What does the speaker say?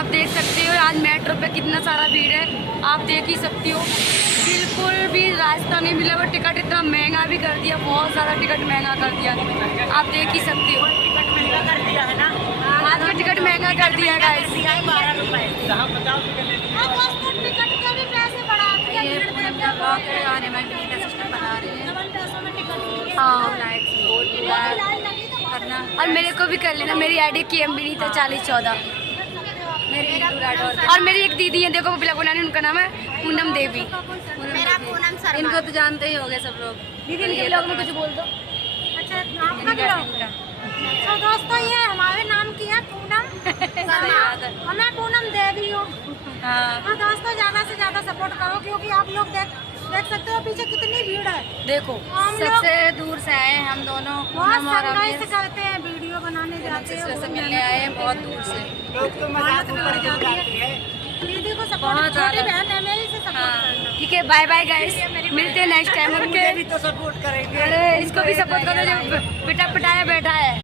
आप देख सकते हो आज मेट्रो पे कितना सारा भीड़ है, आप देख ही सकती हो। बिल्कुल भी रास्ता नहीं मिला, वो टिकट इतना महंगा भी कर दिया, बहुत ज़्यादा टिकट महंगा कर दिया, आप देख ही सकते हो। टिकट महंगा कर दिया है ना, आज का टिकट महंगा कर दिया है गाइस। 12 रुपए। टिकट के भी पैसे बढ़ा दिए। हाँ, और मेरे को भी कर लेना, मेरी आईडी की एम भी नहीं था 4014। और मेरी एक दीदी है, देखो ब्लॉग बनाने, उनका नाम है पूनम देवी। मेरा पूनम शर्मा। इनको तो जानते ही होंगे सब लोग। दीदी इनके ब्लॉग में कुछ बोल दो। अच्छा, आपका ब्लॉग। तो दोस्तों ये हमारे नाम की है पूनम शर्मा और मैं पूनम देवी हूँ। तो दोस्तों ज्यादा से ज्यादा सपोर्ट करो, क्योंकि आप लोग देख सकते हो पीछे कितनी भीड़ है। देखो सबसे दूर से आए हम दोनों, बहुत संघर्ष से करते हैं, वीडियो बनाने जाते हैं, से मिलने आए हैं बहुत दूर से। दीदी को सपोर्ट, छोटी बहन है मेरी, से सपोर्ट करना। ठीक है, बाय बाय गाइस, मिलते हैं नेक्स्ट टाइम। मुझे भी तो सपोर्ट करेंगे। अरे इसको भी सपोर्ट करो जो पिटा पिटाया बैठा है।